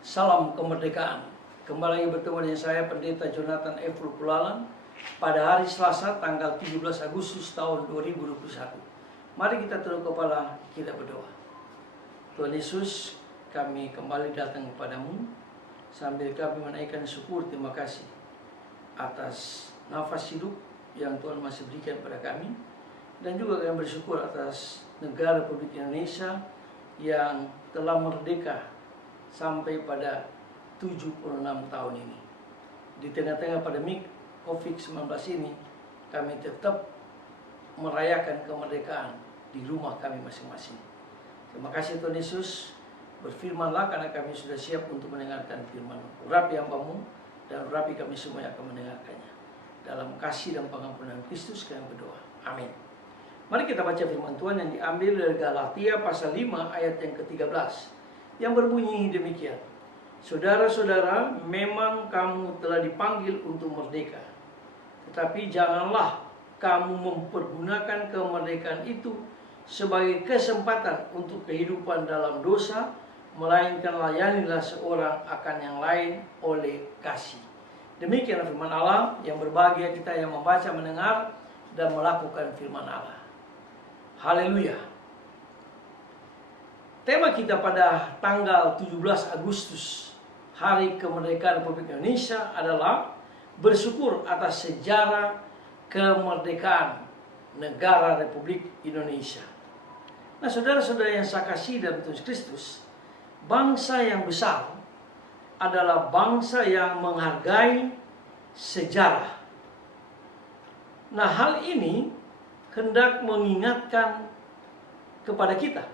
Salam kemerdekaan. Kembali lagi bertemu dengan saya Pendeta Jonathan F. Lukulalan pada hari Selasa tanggal 17 Agustus tahun 2021. Mari kita tunduk kepala, kita berdoa. Tuhan Yesus, kami kembali datang kepadamu sambil kami menaikkan syukur terima kasih atas nafas hidup yang Tuhan masih berikan pada kami, dan juga kami bersyukur atas negara Republik Indonesia yang telah merdeka sampai pada 76 tahun ini. Di tengah-tengah pandemi COVID-19 ini, kami tetap merayakan kemerdekaan di rumah kami masing-masing. Terima kasih Tuhan Yesus, berfirmanlah karena kami sudah siap untuk mendengarkan firman. Urapi hambamu dan urapi kami semua yang akan mendengarkannya. Dalam kasih dan pengampunan Kristus kami berdoa. Amin. Mari kita baca firman Tuhan yang diambil dari Galatia pasal 5 ayat yang ke-13. Yang berbunyi demikian. Saudara-saudara, memang kamu telah dipanggil untuk merdeka. Tetapi janganlah kamu mempergunakan kemerdekaan itu sebagai kesempatan untuk kehidupan dalam dosa, melainkan layanilah seorang akan yang lain oleh kasih. Demikian firman Allah. Yang berbahagia kita yang membaca, mendengar, dan melakukan firman Allah. Haleluya. Tema kita pada tanggal 17 Agustus, Hari Kemerdekaan Republik Indonesia, adalah bersyukur atas sejarah kemerdekaan negara Republik Indonesia. Nah, saudara-saudara yang saya kasih dalam Tuhan Kristus, bangsa yang besar adalah bangsa yang menghargai sejarah. Nah, hal ini hendak mengingatkan kepada kita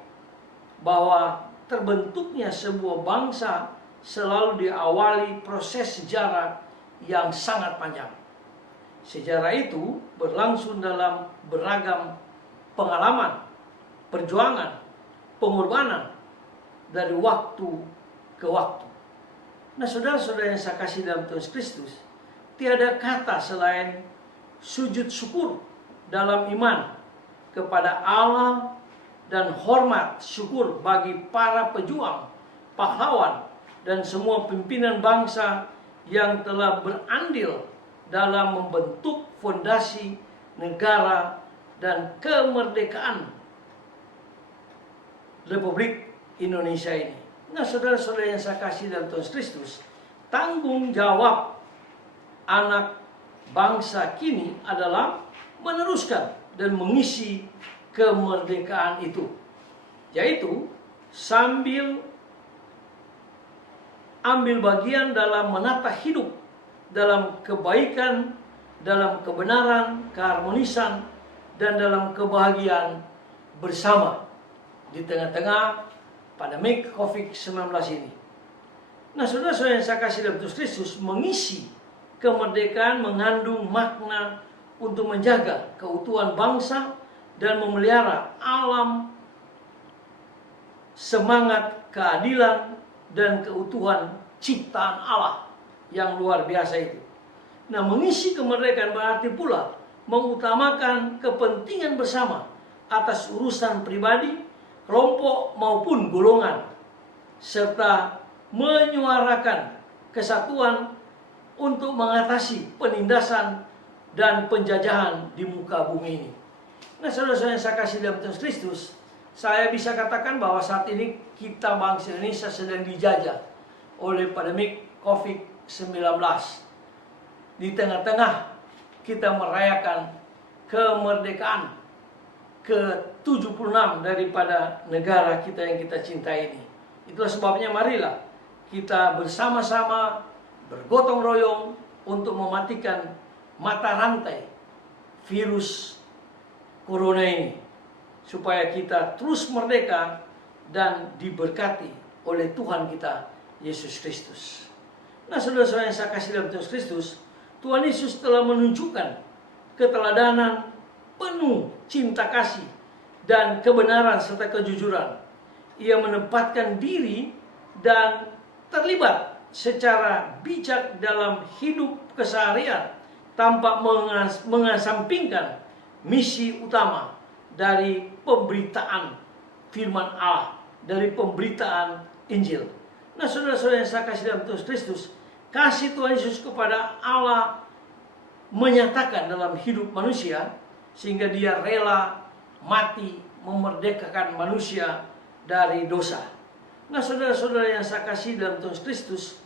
bahwa terbentuknya sebuah bangsa selalu diawali proses sejarah yang sangat panjang. Sejarah itu berlangsung dalam beragam pengalaman, perjuangan, pengorbanan dari waktu ke waktu. Nah, saudara-saudara yang saya kasih dalam Tuhan Kristus, tiada kata selain sujud syukur dalam iman kepada Allah dan hormat syukur bagi para pejuang, pahlawan, dan semua pimpinan bangsa yang telah berandil dalam membentuk fondasi negara dan kemerdekaan Republik Indonesia ini. Nah, saudara-saudara yang saya kasih dalam Tuhan Kristus, tanggung jawab anak bangsa kini adalah meneruskan dan mengisi kemerdekaan itu, yaitu sambil ambil bagian dalam menata hidup dalam kebaikan, dalam kebenaran, keharmonisan, dan dalam kebahagiaan bersama di tengah-tengah pandemi COVID-19 ini. Nah, saudara-saudara yang saya kasih dalam Tuhan Kristus, mengisi kemerdekaan mengandung makna untuk menjaga keutuhan bangsa dan memelihara alam, semangat keadilan dan keutuhan ciptaan Allah yang luar biasa itu. Nah, mengisi kemerdekaan berarti pula mengutamakan kepentingan bersama atas urusan pribadi, kelompok maupun golongan, serta menyuarakan kesatuan untuk mengatasi penindasan dan penjajahan di muka bumi ini. Nah, saudara-saudara yang saya kasih dalam Tuhan Kristus, saya bisa katakan bahwa saat ini kita bangsa Indonesia sedang dijajah oleh pandemi COVID-19. Di tengah-tengah kita merayakan kemerdekaan ke-76 daripada negara kita yang kita cintai ini. Itulah sebabnya marilah kita bersama-sama bergotong royong untuk mematikan mata rantai virus corona ini, supaya kita terus merdeka dan diberkati oleh Tuhan kita Yesus Kristus. Nah, saudara-saudara yang saya kasih dalam Tuhan Kristus, Tuhan Yesus telah menunjukkan keteladanan penuh cinta kasih dan kebenaran serta kejujuran. Ia menempatkan diri dan terlibat secara bijak dalam hidup keseharian tanpa mengesampingkan misi utama dari pemberitaan firman Allah, dari pemberitaan Injil. Nah, saudara-saudara yang saya kasih dalam Tuhan Kristus, kasih Tuhan Yesus kepada Allah menyatakan dalam hidup manusia, sehingga dia rela mati memerdekakan manusia dari dosa. Nah, saudara-saudara yang saya kasih dalam Tuhan Kristus,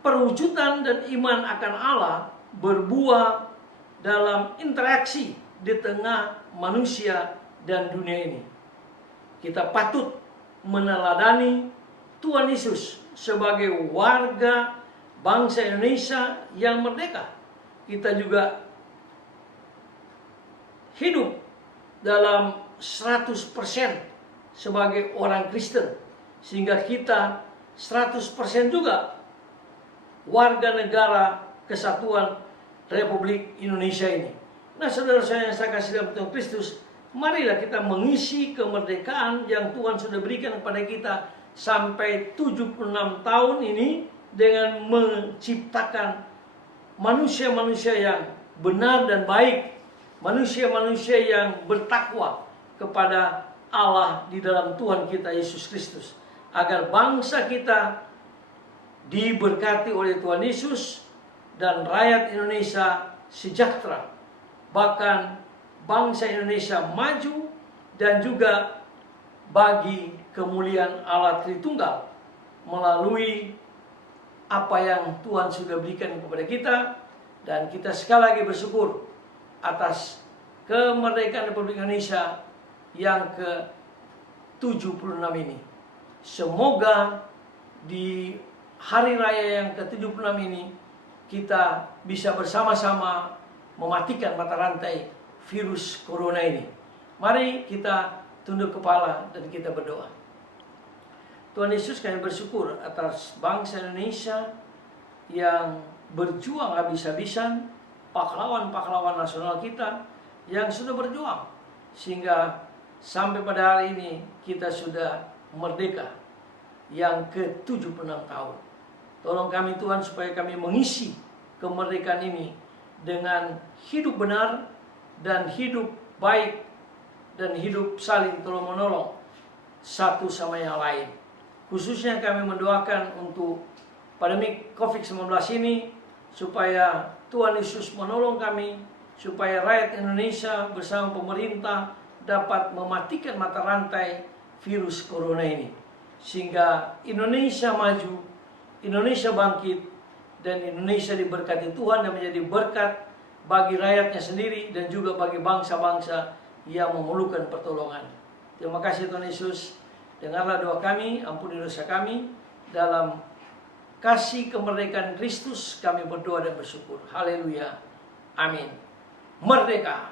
perwujudan dan iman akan Allah berbuah dalam interaksi di tengah manusia dan dunia ini. Kita patut meneladani Tuhan Yesus sebagai warga bangsa Indonesia yang merdeka. Kita juga hidup dalam 100% sebagai orang Kristen, sehingga kita 100% juga warga negara kesatuan Republik Indonesia ini. Nah, saudara-saudara yang saya kasih dalam Tuhan Kristus, marilah kita mengisi kemerdekaan yang Tuhan sudah berikan kepada kita sampai 76 tahun ini dengan menciptakan manusia-manusia yang benar dan baik, manusia-manusia yang bertakwa kepada Allah di dalam Tuhan kita Yesus Kristus, agar bangsa kita diberkati oleh Tuhan Yesus dan rakyat Indonesia sejahtera, bahkan bangsa Indonesia maju, dan juga bagi kemuliaan Allah Tritunggal melalui apa yang Tuhan sudah berikan kepada kita. Dan kita sekali lagi bersyukur atas kemerdekaan Republik Indonesia yang ke-76 ini. Semoga di hari raya yang ke-76 ini kita bisa bersama-sama mematikan mata rantai virus corona ini. Mari kita tunduk kepala dan kita berdoa. Tuhan Yesus, kami bersyukur atas bangsa Indonesia yang berjuang habis-habisan, pahlawan-pahlawan nasional kita yang sudah berjuang, sehingga sampai pada hari ini kita sudah merdeka yang ke-76 tahun. Tolong kami Tuhan supaya kami mengisi kemerdekaan ini dengan hidup benar dan hidup baik dan hidup saling tolong-menolong satu sama yang lain. Khususnya kami mendoakan untuk pandemi COVID-19 ini, supaya Tuhan Yesus menolong kami, supaya rakyat Indonesia bersama pemerintah dapat mematikan mata rantai virus corona ini, sehingga Indonesia maju, Indonesia bangkit, dan Indonesia diberkati Tuhan dan menjadi berkat bagi rakyatnya sendiri dan juga bagi bangsa-bangsa yang memerlukan pertolongan. Terima kasih Tuhan Yesus. Dengarlah doa kami, ampuni dosa kami. Dalam kasih kemerdekaan Kristus kami berdoa dan bersyukur. Haleluya. Amin. Merdeka!